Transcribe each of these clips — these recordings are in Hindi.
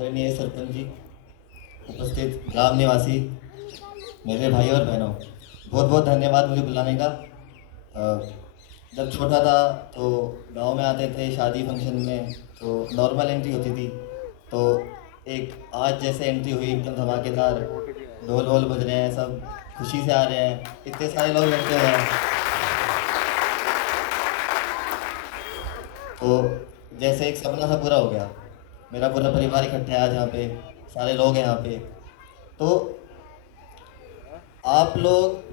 आदरणीय सरपंच जी, उपस्थित ग्राम निवासी, मेरे भाई और बहनों, बहुत बहुत धन्यवाद मुझे बुलाने का। जब छोटा था तो गांव में आते थे शादी फंक्शन में, तो नॉर्मल एंट्री होती थी। तो एक आज जैसे एंट्री हुई एकदम धमाकेदार, ढोल वोल बज रहे हैं, सब खुशी से आ रहे हैं, इतने सारे लोग बैठे हुए हैं। तो जैसे एक सपना सा पूरा हो गया। मेरा पूरा परिवार इकट्ठा है आज यहाँ पे, सारे लोग हैं यहाँ पे। तो आप लोग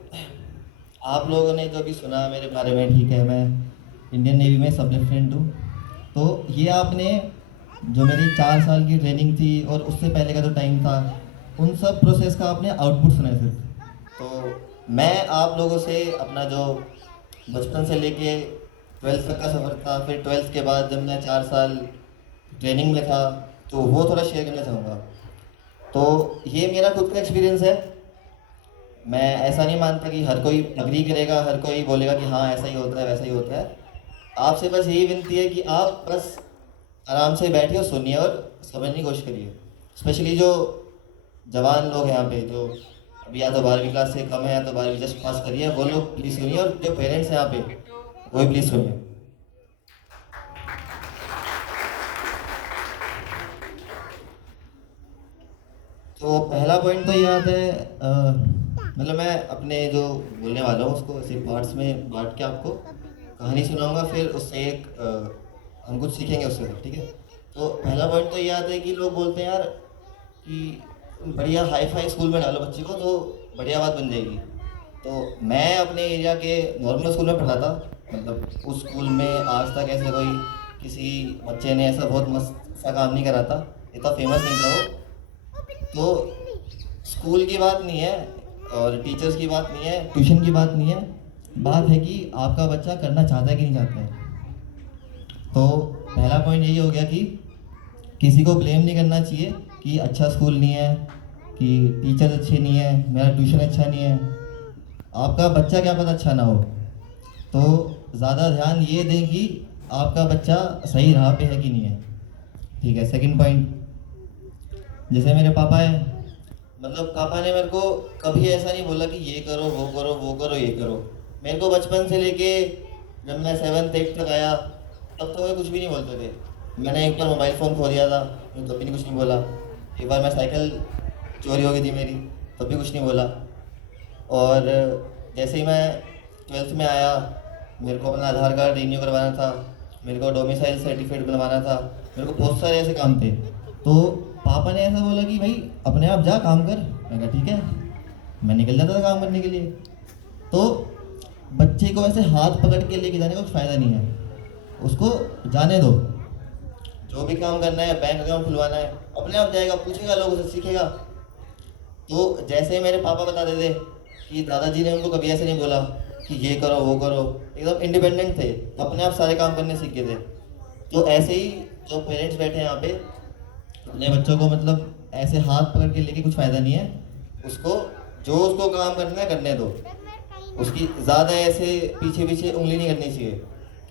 आप लोगों ने जो भी सुना मेरे बारे में, ठीक है, मैं इंडियन नेवी में सब लेफ्टिनेंट हूँ। तो ये आपने जो मेरी 4 साल की ट्रेनिंग थी और उससे पहले का जो टाइम था, उन सब प्रोसेस का आपने आउटपुट सुना है सिर्फ। तो मैं आप लोगों से अपना जो बचपन से लेके 12th तक का सफ़र था, फिर 12th के बाद जब मैं 4 साल ट्रेनिंग में था, तो वो थोड़ा शेयर करना चाहूँगा। तो ये मेरा खुद का एक्सपीरियंस है। मैं ऐसा नहीं मानता कि हर कोई अग्री करेगा, हर कोई बोलेगा कि हाँ ऐसा ही होता है वैसा ही होता है। आपसे बस यही विनती है कि आप बस आराम से बैठिए और सुनिए और समझने की कोशिश करिए। स्पेशली जो जवान लोग हैं यहाँ पे, जो अभी या तो 12वीं क्लास से कम है या तो 12वीं जस्ट पास करिए, वो लोग प्लीज़ सुनिए, और जो पेरेंट्स हैं यहाँ पे वो भी प्लीज़ सुनिए। तो पहला पॉइंट तो ये आता है, मतलब मैं अपने जो बोलने वाला हूँ उसको ऐसे पार्ट्स में बांट के आपको कहानी सुनाऊंगा, फिर उससे एक हम कुछ सीखेंगे उससे, ठीक है। तो पहला पॉइंट तो ये आता है कि लोग बोलते हैं यार कि बढ़िया हाई फाई स्कूल में डालो बच्चे को तो बढ़िया बात बन जाएगी। तो मैं अपने एरिया के नॉर्मल स्कूल में पढ़ा था। मतलब उस स्कूल में आज तक ऐसे कोई किसी बच्चे ने ऐसा बहुत मस्त सा काम नहीं करा था, इतना फेमस नहीं था वो। तो स्कूल की बात नहीं है और टीचर्स की बात नहीं है, ट्यूशन की बात नहीं है, बात है कि आपका बच्चा करना चाहता है कि नहीं चाहता है। तो पहला पॉइंट यही हो गया कि किसी को ब्लेम नहीं करना चाहिए कि अच्छा स्कूल नहीं है, कि टीचर्स अच्छे नहीं है, मेरा ट्यूशन अच्छा नहीं है। आपका बच्चा क्या पता अच्छा ना हो। तो ज़्यादा ध्यान ये दें कि आपका बच्चा सही राह पे है कि नहीं है, ठीक है। सेकंड पॉइंट, जैसे मेरे पापा हैं, मतलब पापा ने मेरे को कभी ऐसा नहीं बोला कि ये करो वो करो वो करो ये करो। मेरे को बचपन से लेके जब मैं 7th 8th तक आया, तब तो वे कुछ भी नहीं बोलते थे। मैंने एक बार मोबाइल फ़ोन खो दिया था, तब भी नहीं कुछ नहीं बोला। एक बार मैं साइकिल चोरी हो गई थी मेरी, तब भी कुछ नहीं बोला। और जैसे ही मैं 12th में आया, मेरे को अपना आधार कार्ड रिन्यू करवाना था, मेरे को डोमिसाइल सर्टिफिकेट बनवाना था, मेरे को बहुत सारे ऐसे काम थे। तो पापा ने ऐसा बोला कि भाई अपने आप जा काम कर। मैं कहा ठीक है, मैं निकल जाता था काम करने के लिए। तो बच्चे को ऐसे हाथ पकड़ के लेके जाने का कुछ फ़ायदा नहीं है, उसको जाने दो। जो भी काम करना है, बैंक अकाउंट खुलवाना है, अपने आप जाएगा, पूछेगा, लोगों से सीखेगा। तो जैसे मेरे पापा बताते थे कि दादाजी ने उनको कभी ऐसे नहीं बोला कि ये करो वो करो, एकदम इंडिपेंडेंट थे, अपने आप सारे काम करने सीख गए थे। तो ऐसे ही जो पेरेंट्स बैठे हैं यहाँ पे, अपने बच्चों को मतलब ऐसे हाथ पकड़ के लेके कुछ फ़ायदा नहीं है। उसको जो उसको काम करना है करने दो, उसकी ज़्यादा ऐसे पीछे पीछे उंगली नहीं करनी चाहिए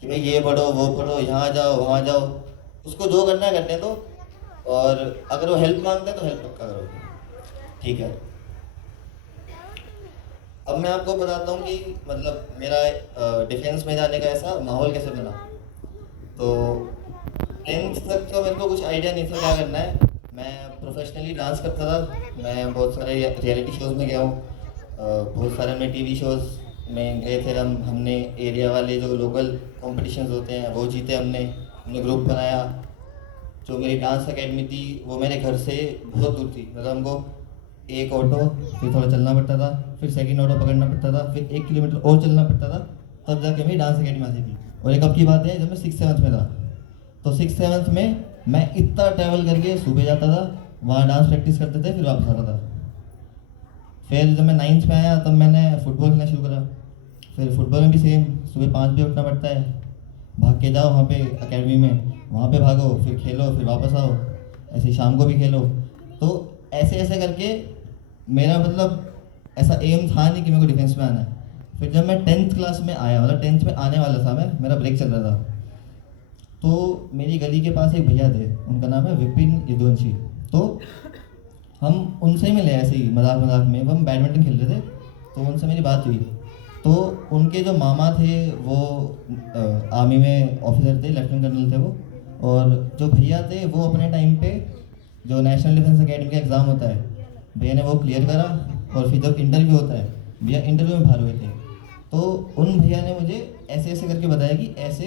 कि भाई ये पढ़ो वो पढ़ो, यहाँ जाओ वहाँ जाओ। उसको जो करना है करने दो, और अगर वो हेल्प मांगता है तो हेल्प पक्का करो, ठीक है। अब मैं आपको बताता हूँ कि मतलब मेरा डिफेंस में जाने का ऐसा माहौल कैसे बना। तो 10th तक तो मेरे को कुछ आइडिया नहीं था क्या करना है। मैं प्रोफेशनली डांस करता था, मैं बहुत सारे रियलिटी शोज़ में गया हूँ, बहुत सारे में टीवी शोज़ में गए थे। हमने एरिया वाले जो लोकल कॉम्पिटिशन्स होते हैं वो जीते, हमने ग्रुप बनाया। जो मेरी डांस एकेडमी थी वो मेरे घर से बहुत दूर थी, मतलब हमको एक ऑटो, फिर थोड़ा चलना पड़ता था, फिर सेकंड ऑटो पकड़ना पड़ता था, फिर 1 किलोमीटर और चलना पड़ता था, तब जाके मेरी डांस एकेडमी आती थी। और एक अब की बात है जब मैं 6th 7th में था, तो 6th 7th में मैं इतना ट्रैवल करके सुबह जाता था, वहाँ डांस प्रैक्टिस करते थे, फिर वापस आता था। फिर जब मैं 9th में आया तब मैंने फुटबॉल खेलना शुरू करा। फिर फुटबॉल में भी सेम, सुबह 5 बजे उठना पड़ता है, भाग के जाओ वहाँ पे एकेडमी में, वहाँ पे भागो, फिर खेलो, फिर वापस आओ, ऐसे शाम को भी खेलो। तो ऐसे ऐसे करके मेरा मतलब ऐसा एम था नहीं कि मेरे को डिफेंस में आना है। फिर जब मैं 10th क्लास में आया, मतलब 10th में आने वाला था मैं, मेरा ब्रेक चल रहा था, तो मेरी गली के पास एक भैया थे, उनका नाम है विपिन यदुवंशी। तो हम उनसे ही मिले ऐसे ही मजाक मजाक में, वो हम बैडमिंटन खेल रहे थे, तो उनसे मेरी बात हुई। तो उनके जो मामा थे वो आर्मी में ऑफिसर थे, लेफ्टिनेंट कर्नल थे वो। और जो भैया थे वो अपने टाइम पे जो नेशनल डिफेंस एकेडमी का एग्ज़ाम होता है, भैया ने वो क्लियर करा। और फिर जब इंटरव्यू होता है, भैया इंटरव्यू में बाहर हुए थे। तो उन भैया ने मुझे ऐसे ऐसे करके बताया कि ऐसे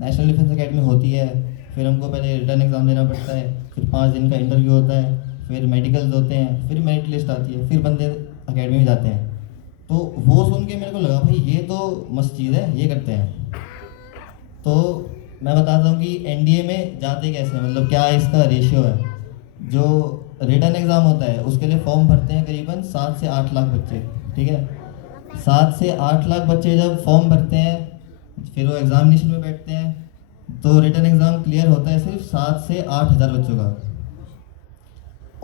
नेशनल डिफेंस एकेडमी होती है, फिर हमको पहले रिटर्न एग्ज़ाम देना पड़ता है, फिर 5 दिन का इंटरव्यू होता है, फिर मेडिकल्स होते हैं, फिर मेरिट लिस्ट आती है, फिर बंदे अकेडमी में जाते हैं। तो वो सुन के मेरे को लगा भाई ये तो मस्त चीज़ है, ये करते हैं। तो मैं बताता हूँ कि एनडीए में जाते कैसे हैं, मतलब क्या इसका रेशियो है। जो रिटर्न एग्ज़ाम होता है उसके लिए फॉर्म भरते हैं करीबन 7 से 8 लाख बच्चे, ठीक है। 7 से 8 लाख बच्चे जब फॉर्म भरते हैं, फिर वो एग्जामिनेशन में बैठते हैं, तो रिटर्न एग्ज़ाम क्लियर होता है सिर्फ 7 से 8 हज़ार बच्चों का।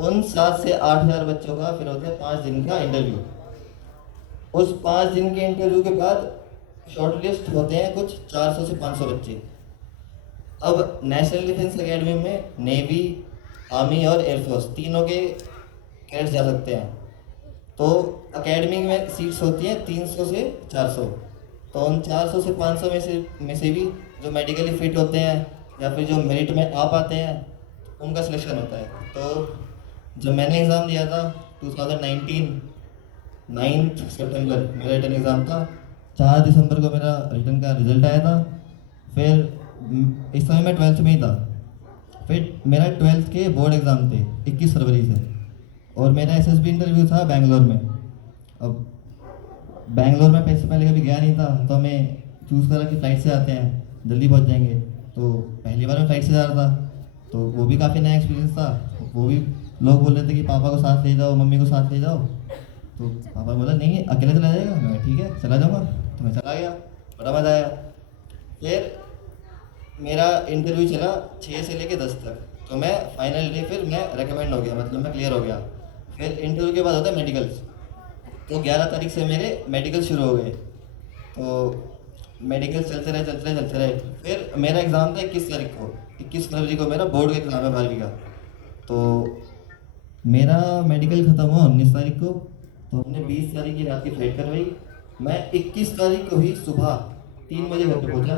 उन 7 से 8 हज़ार बच्चों का फिर होता है 5 दिन का इंटरव्यू। उस 5 दिन के इंटरव्यू के बाद शॉर्ट लिस्ट होते हैं कुछ 400 से 500 बच्चे। अब नेशनल डिफेंस एकेडमी में नेवी, आर्मी और एयरफोर्स तीनों के कैडेट्स जा सकते हैं। तो एकेडमी में सीट्स होती हैं 300 से 400। तो उन 400 से 500 में से भी जो मेडिकली फिट होते हैं या फिर जो मेरिट में आ पाते हैं, उनका सिलेक्शन होता है। तो जब मैंने एग्ज़ाम दिया था 2019 9 सितंबर मेरा रिटर्न एग्ज़ाम था। 4 दिसंबर को मेरा रिटर्न का रिजल्ट आया था। फिर इस समय मैं 12th में ही था। फिर मेरा 12th के बोर्ड एग्ज़ाम थे 21 फरवरी से, और मेरा एसएसबी इंटरव्यू था बेंगलोर में। अब बेंगलोर में पैसे पहले कभी गया नहीं था, तो हमें चूज़ करा कि फ़्लाइट से आते हैं, जल्दी पहुंच जाएंगे। तो पहली बार मैं फ़्लाइट से जा रहा था, तो वो भी काफ़ी नया एक्सपीरियंस था। वो भी लोग बोल रहे थे कि पापा को साथ ले जाओ, मम्मी को साथ ले जाओ। तो पापा बोला नहीं अकेले चला जाएगा, मैं ठीक है चला जाऊँगा। तो मैं चला गया, बड़ा मज़ा आया। फिर मेरा इंटरव्यू चला 6 से लेके 10 तक, तो मैं फाइनल डे फिर मैं रिकमेंड हो गया, मतलब मैं क्लियर हो गया। फिर इंटरव्यू के बाद होता है मेडिकल्स। तो 11 तारीख से मेरे मेडिकल शुरू हो गए। तो मेडिकल चलते रहे। फिर मेरा एग्ज़ाम था 21 तारीख को, 21 फरवरी को मेरा बोर्ड का एग्ज़ाम है 12वीं का। तो मेरा मेडिकल ख़त्म हुआ 19 तारीख को। तो हमने 20 तारीख की रात की फ्लाइट करवाई। मैं 21 तारीख को ही सुबह 3 बजे घर पे पहुंचा।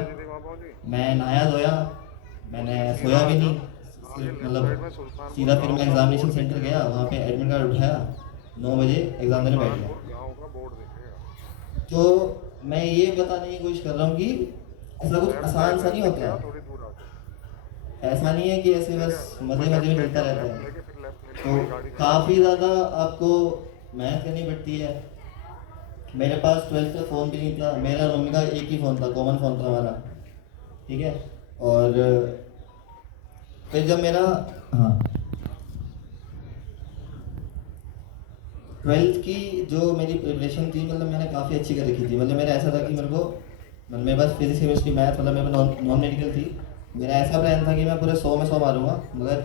मैं नहाया धोया, मैंने सोया भी नहीं, मतलब सीधा फिर मैं एग्जामिनेशन सेंटर गया, वहाँ पे एडमिट कार्ड उठाया, 9 बजे एग्ज़ाम देने बैठ गया। तो मैं ये बताने की कोशिश कर रहा हूँ कि ऐसा कुछ आसान सा नहीं होता है। ऐसा नहीं है कि ऐसे बस मज़े मज़े में चलता रहता है। तो काफ़ी ज़्यादा आपको मेहनत करनी पड़ती है। मेरे पास 12th का फ़ोन भी नहीं था, मेरा और मम्मी का एक ही फ़ोन था, कॉमन फ़ोन था हमारा, ठीक है। और फिर जब मेरा हाँ 12th की जो मेरी प्रिपरेशन थी, मतलब मैंने काफ़ी अच्छी कर रखी थी। मतलब मेरा ऐसा था कि मेरे को, मतलब मेरे पास फिजिक्स केमिस्ट्री मैथ, मतलब मेरे नॉन मेडिकल थी। मेरा ऐसा प्लान था कि मैं पूरे 100 में 100 मारूंगा, मगर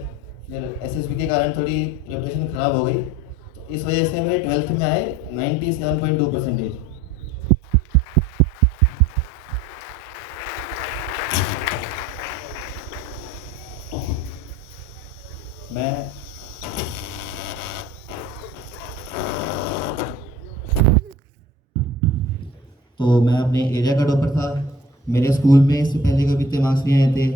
फिर एसएसबी के कारण थोड़ी प्रिपरेशन ख़राब हो गई। तो इस वजह से मेरे 12th में आए 97.2%। मैं तो मैं अपने एरिया का टॉपर था। मेरे स्कूल में इससे पहले कभी इतने मार्क्स नहीं आए थे,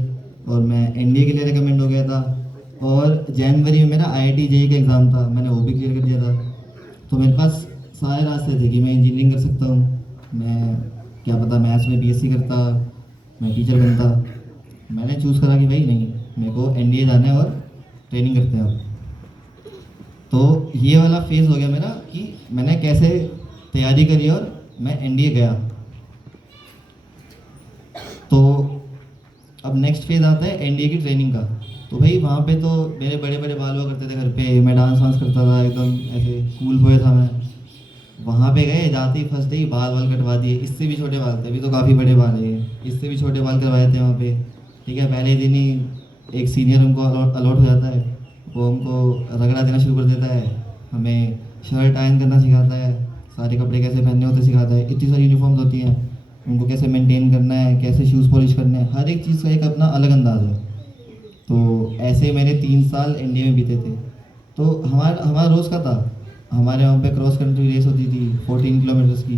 और मैं एनडीए के लिए रिकमेंड हो गया था। और जनवरी में मेरा आईआईटी जेईई का एग्ज़ाम था, मैंने वो भी क्लियर कर दिया था। तो मेरे पास सारे रास्ते थे कि मैं इंजीनियरिंग कर सकता हूँ, मैं क्या पता मैथ्स में बीएससी करता, मैं टीचर बनता। मैंने चूज़ करा कि भाई नहीं, मेरे को एनडीए जाना है और ट्रेनिंग करते हैं अब। तो ये वाला फेज़ हो गया मेरा कि मैंने कैसे तैयारी करी और मैं एनडीए गया। तो अब नेक्स्ट फेज़ आता है एनडीए की ट्रेनिंग का। तो भाई वहाँ पे तो मेरे बड़े बड़े बाल हुआ करते थे घर पे, मैं डांस वांस करता था, एकदम ऐसे कूल बॉय था मैं। वहाँ पे गए, जाते ही फर्स्ट डे ही बाल वाल कटवा दिए। इससे भी छोटे बाल थे, अभी तो काफ़ी बड़े बाल है, इससे भी छोटे बाल करवाए थे वहाँ पे, ठीक है। पहले दिन ही एक सीनियर हमको अलॉट हो जाता है, वो हमको रगड़ा देना शुरू कर देता है, हमें शर्ट आयरन करना सिखाता है, सारे कपड़े कैसे पहनने होते सिखाता है। इतनी सारी यूनिफॉर्म्स होती हैं, उनको कैसे मेंटेन करना है, कैसे शूज़ पॉलिश करने हैं, हर एक चीज़ का एक अपना अलग अंदाज़ है। तो ऐसे मेरे 3 साल एनडीए में बीते थे। तो हमारा हमारा रोज़ का था। हमारे वहाँ पे क्रॉस कंट्री रेस होती थी 14 किलोमीटर्स की।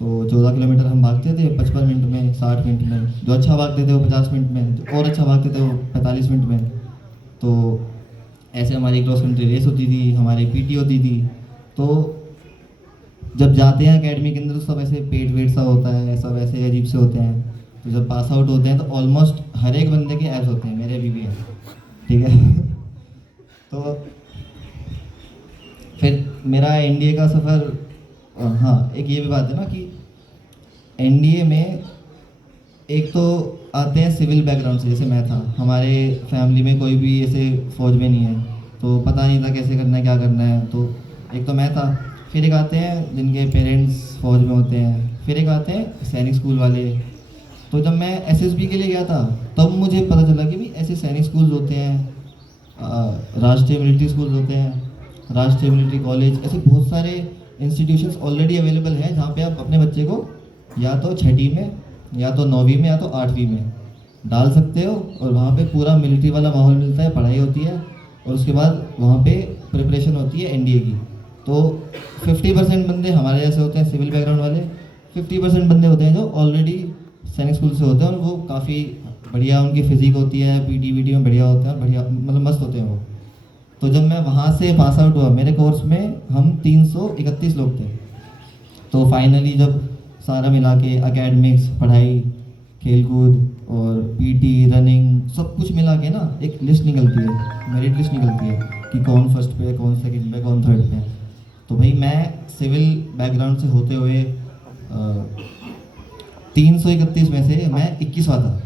तो 14 किलोमीटर हम भागते थे 55 मिनट में, 60 मिनट में। जो अच्छा भागते थे वो 50 मिनट में, जो और अच्छा भागते थे वो 45 मिनट में। तो ऐसे हमारी क्रॉस कंट्री रेस होती थी, हमारी पीटी होती थी। तो जब जाते हैं एकेडमी के अंदर तो सब ऐसे पेट वेट सा होता है, सब ऐसे अजीब से होते हैं। तो जब पास आउट होते हैं तो ऑलमोस्ट हर एक बंदे के एब्स होते हैं, मेरे अभी भी हैं, ठीक है। तो फिर मेरा एनडीए का सफ़र, हाँ एक ये भी बात है ना कि एनडीए में एक तो आते हैं सिविल बैकग्राउंड से, जैसे मैं था। हमारे फैमिली में कोई भी ऐसे फौज में नहीं है, तो पता नहीं था कैसे करना है क्या करना है। तो एक तो मैं था, फिर एक आते हैं जिनके पेरेंट्स फौज में होते हैं, फिर एक आते हैं सैनिक स्कूल वाले। तो जब मैं एसएसबी के लिए गया था तब मुझे पता चला कि भाई ऐसे सैनिक स्कूल होते हैं, राष्ट्रीय मिलिट्री स्कूल होते हैं, राष्ट्रीय मिलिट्री कॉलेज, ऐसे बहुत सारे इंस्टीट्यूशंस ऑलरेडी अवेलेबल हैं जहाँ पे आप अपने बच्चे को या तो छठी में या तो 9वीं में या तो 8वीं में डाल सकते हो। और वहाँ पे पूरा मिलिट्री वाला माहौल मिलता है, पढ़ाई होती है, और उसके बाद वहाँ पे प्रिपरेशन होती है एनडीए की। तो 50% बंदे हमारे जैसे होते हैं सिविल बैकग्राउंड वाले, 50% बंदे होते हैं जो ऑलरेडी सैनिक स्कूल से होते हैं, और वो काफ़ी बढ़िया उनकी फिजिक होती है, पीटी वीटी में बढ़िया होते हैं, बढ़िया मतलब मस्त होते हैं वो। तो जब मैं वहाँ से पास आउट हुआ, मेरे कोर्स में हम 331 लोग थे। तो फाइनली जब सारा मिला के एकेडमिक्स, पढ़ाई, खेलकूद और पीटी, रनिंग, सब कुछ मिला के ना एक लिस्ट निकलती है, मेरिट लिस्ट निकलती है कि कौन फर्स्ट पे है, कौन सेकंड पे, कौन थर्ड पे है। तो भाई मैं सिविल बैकग्राउंड से होते हुए 331 में से मैं 21वां था।